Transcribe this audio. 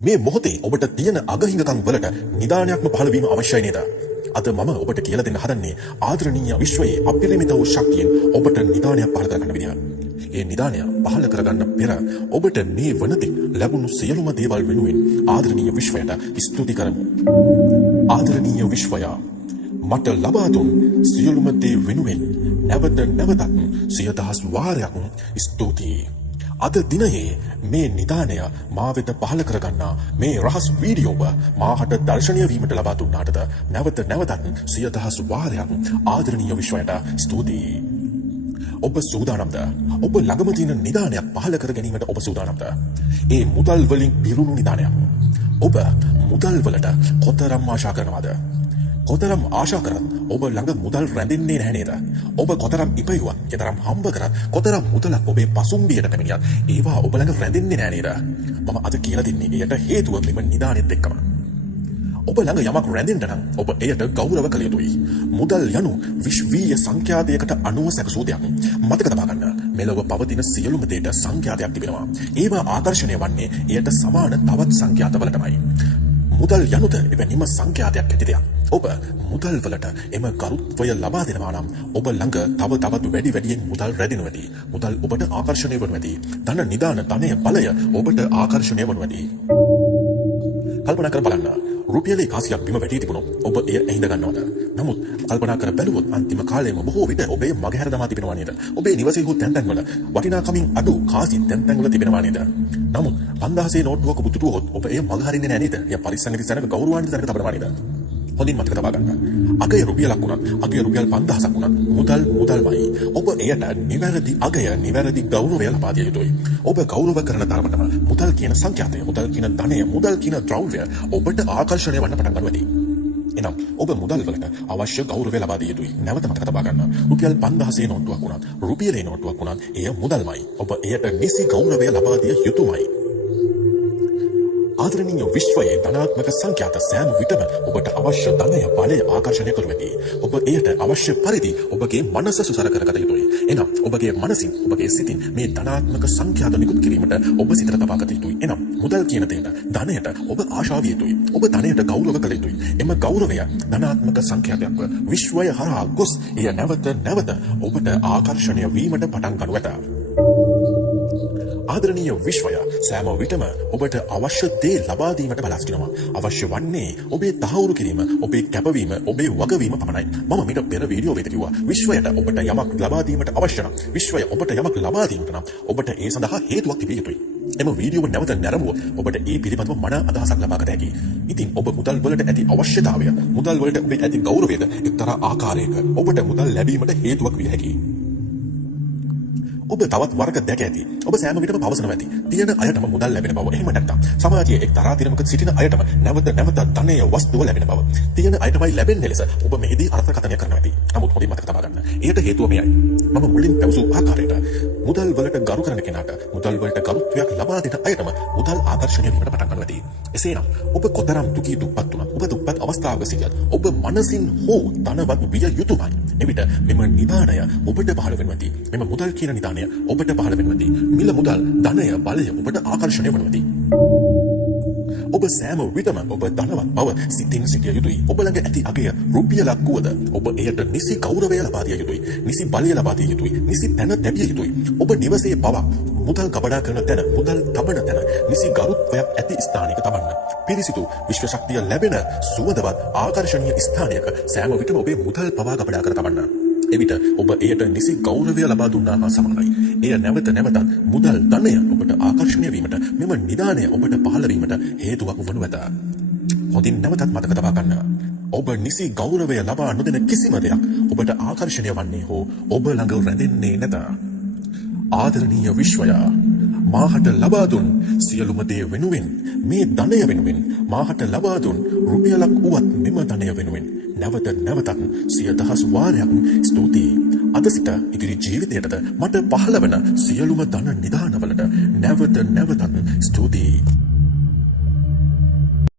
මේ මොහොතේ ඔබට තියෙන අගහිඟකම් වලට නිදානයක්ම පහළ වීම අවශ්‍යයි නේද? අද මම ඔබට කියලා දෙන්න හදන්නේ ආදරණීය විශ්වයේ අපරිමිත වූ ශක්තියෙන් ඔබට නිදානයක් පහළ කරගන්න විදිහ. ඒ නිදානය පහළ කරගන්න පෙර ඔබට මේ වනතෙක් ලැබුණු සියලුම දේවල් වෙනුවෙන් ආදරණීය විශ්වයට ස්තුති කරමු. ආදරණීය විශ්වය, මට ලබා දුන් සියලුම දේ වෙනුවෙන් නැවත නැවතත් සිය දහස් වාරයක් ස්තුතියි. අද දිනයේ මේ නිදානය මා වෙත පහළ කරගන්නා මේ රහස් වීඩියෝව මාහට දර්ශනය වීමට ලබා දුන්නාටද නැවත නැවතත් සිය දහස් වාරයක් ආදරණීය විශ්වයට ස්තුතියි. ඔබ සූදානම්ද? ඔබ ළඟම තියෙන නිදානයක් පහළ කර ගැනීමට ඔබ සූදානම්ද? ඒ මුදල් වලින් පිරුණු නිදානයක්. ඔබ මුදල් වලට කොතරම් ආශා කරනවද? කොතරම් ආශා කරත් ඔබ ළඟ මුදල් රැඳෙන්නේ නැහැ නේද? ඔබ කොතරම් ඉපයුවත්, කොතරම් හම්බ කරත්, කොතරම් මුදලක් ඔබේ පසුම්බියට පැමිණියත් ඒවා ඔබ ළඟ රැඳෙන්නේ නැහැ නේද? මම අද කියලා දෙන්නේ එයට හේතුව මෙම නිදානෙත් එක්කම. ඔබ ළඟ යමක් රැඳෙන්න නම් ඔබ එයට ගෞරව කළ යුතුයි. මුදල් යනු විශ්වීය සංඛ්‍යාතයකට අනුව සැකසූ දෙයක්. මතක තබා ගන්න. මෙලොව පවතින සියලුම දේට සංඛ්‍යාතයක් තිබෙනවා. ඒවා ආකර්ෂණය වන්නේ එයට සමාන තවත් සංඛ්‍යාතවලටමයි. මුදල් යනුද එවැනිම සංඛ්‍යාතයක් ඇති දෙයක්. ඔබ මුදල් වලට එම ගරුත්වය ලබා දෙනවා නම් ඔබ ළඟ තව තවත් වැඩි වැඩියෙන් මුදල් රැඳෙනු ඇති. මුදල් ඔබට ආකර්ෂණය වනු ඇති. ධන නිදාන ධනය බලය ඔබට ආකර්ෂණය වනු ඇති. කල්පනා කර බලන්න. රුපියලේ කාසියක් බිම වැටී තිබුණොත් ඔබ එය ඇහිඳ ගන්නවද? නමුත් කල්පනා කර බැලුවොත් අන්තිම කාලයේම බොහෝ විට ඔබේ මගහැර දමා තිබෙනවා නේද? ඔබේ නිවසේ හෝ තැන් වල වටිනාකමින් අඩු කාසි තැන් වල තිබෙනවා නේද? නමුත් 5000 නෝට්ටුවක බුතුටුවොත් ඔබ එය මගහරින්නේ නැහැ නේද? එය පරිස්සමෙන් ඉස්සරහට ගෞරවාන්විත තැනක තබනවා නේද? හොඳින් මතක තබා ගන්න. අගය රුපියලක් වුණත්, අගය රුපියල් 5000ක් වුණත් මුදල්මයි. ඔබ එයට නිවැරදි අගය, නිවැරදි ගෞරවය ලබා දිය යුතුයි. ඔබ ගෞරව කරන තරමටම මුදල් කියන සංඛ්‍යාතය, මුදල් කියන ධනය, මුදල් කියන ද්‍රව්‍ය ඔබට ආකර්ෂණය වන්න පටන් ගන්නවා ඇති. එනම් ඔබ මුදල් වලට අවශ්‍ය ගෞරවය ලබා දිය යුතුයි. නැවත මතක තබා ගන්න. රුපියල් 5000 නෝට්ටුවක් වුණත්, රුපියලේ නෝට්ටුවක් වුණත් එය මුදල්මයි. ඔබ එයට නිසි ගෞරවය ලබා දිය යුතුමයි. ආදරණීය විශ්වයේ ධනාත්මක සංඛ්‍යාත සෑම විටම ඔබට අවශ්‍ය ධනය බලය ආකර්ෂණය කර ඇති. ඔබ එයට අවශ්‍ය පරිදි ඔබගේ මනස සුසර කරගත යුතුයි. එනම් ඔබගේ මනසින්, ඔබගේ සිතින් මේ ධනාත්මක සංඛ්‍යාත නිකුත් කිරීමට ඔබ සිතට තබා ගත යුතුයි. එනම් මුදල් කියන දෙයට, ධනයට ඔබ ආශාව යුතුයි. ඔබ ධනයට ගෞරව කළ යුතුයි. එම ගෞරවය ධනාත්මක සංඛ්‍යාතයක්ව විශ්වය හරහා ගොස් එය නැවත නැවත ඔබට ආකර්ෂණය වීමට පටන් ගනු ඇත. ආදරණීය විශ්වය සෑම විටම ඔබට අවශ්‍ය දේ ලබා දීමට බලා සිටිනවා. අවශ්‍ය වන්නේ ඔබේ තහවුරු කිරීම, ඔබේ කැපවීම, ඔබේ වගවීම පමණයි. මම මීට පෙර වීඩියෝවේදී කිව්වා විශ්වයට ඔබට යමක් ලබා දීමට අවශ්‍ය නම්, විශ්වය ඔබට යමක් ලබා දීමට නම් ඔබට ඒ සඳහා හේතුවක් තිබිය යුතුයි. එම වීඩියෝව නැවත නැරඹුවොත් ඔබට ඒ පිළිබඳව මන අදහසක් ලබා ගත හැකියි. ඉතින් ඔබ මුදල් වලට ඇති අවශ්‍යතාවය, මුදල් වලට ඔබේ ඇති ගෞරවයද එක්තරා ආකාරයක ඔබට මුදල් ලැබීමට හේතුවක් විය හැකියි. ඔබ තවත් වර්ග දැක ඇති. ඔබ සෑම විටම පවසනවා ඇති. තියෙන අයටම මුදල් ලැබෙන බව. එහෙම නැත්නම් සමාජයේ එක්තරා තිරමක සිටින අයටම නැවත නැවත ධනය වස්තුව ලැබෙන බව. තියෙන අයටමයි ලැබෙන්නේ ලෙස ඔබ මෙහිදී අර්ථකථනය කරනවා ඇති. නමුත් හොඳින් මතක තබා ගන්න. එයට හේතුව මෙයයි. මම මුලින් පැවසූ ආකාරයට මුදල් වලට ගරු කරන කෙනාට, මුදල් වලට ගරුත්වයක් ලබා දෙන අයටම මුදල් ආකර්ෂණය වීමට පටන් ගන්නවා ඇති. එසේනම් ඔබ කොතරම් දුකී දුප්පත් වුණත්, ඔබ දුප්පත් අවස්ථාවක සිටියත් ඔබ මනසින් හෝ ධනවත් විය යුතුමයි. එවිට මෙම නිදානය ඔබට පහළ වෙනවා ඇති. මෙම මුදල් කියන නිදානය ඔබට පහළ වෙනවා ඇති. මිල මුදල්, ධනය, බලය ඔබට ආකර්ෂණය වෙනවා ඇති. ඔබ සෑම විටම ඔබ ධනවත් බව සිතින් සිටිය යුතුයි. ඔබ ළඟ ඇති අගය රුපියලක් වුවද ඔබ එයට නිසි ගෞරවය ලබා දිය යුතුයි. නිසි බලය ලබා දිය යුතුයි. නිසි තැන තැබිය යුතුයි. ඔබ නිවසේ පවා මුදල් කපඩා කරන තැන, මුදල් තබන තැන නිසි ගරුත්වයක් ඇති ස්ථානයක තබන්න. පිරිසිදු විශ්ව ශක්තිය ලැබෙන සුවඳවත් ආකර්ෂණීය ස්ථානයක සෑම විටම ඔබේ මුදල් පවා කපඩා කර තබන්න. එවිට ඔබ එයට නිසි ගෞරවය ලබා දුන්නා හා සමානයි. එය නැවත නැවතත් මුදල්, ධනය ඔබට ආකර්ෂණය වීමට, මෙම නිදානය ඔබට පහළ වීමට හේතුවක් වනු ඇත. හොඳින් නැවතත් මතක තබා ගන්න. ඔබ නිසි ගෞරවය ලබා නොදෙන කිසිම දෙයක් ඔබට ආකර්ෂණය වන්නේ හෝ ඔබ ළඟ රැඳෙන්නේ නැත. ආදරණීය විශ්වය, මාහට ලබා දුන් සියලුම දේ වෙනුවෙන්, මේ ධනය වෙනුවෙන්, මාහට ලබා දුන් රුපියලක් වුවත් මෙම ධනය වෙනුවෙන් නැවත නැවතත් සිය දහස් වාරයක් ස්තුතියි. අද සිට ඉදිරි ජීවිතයටද මට පහළ වන සියලුම ධන නිදානවලට නැවත නැවතත් ස්තුතියි.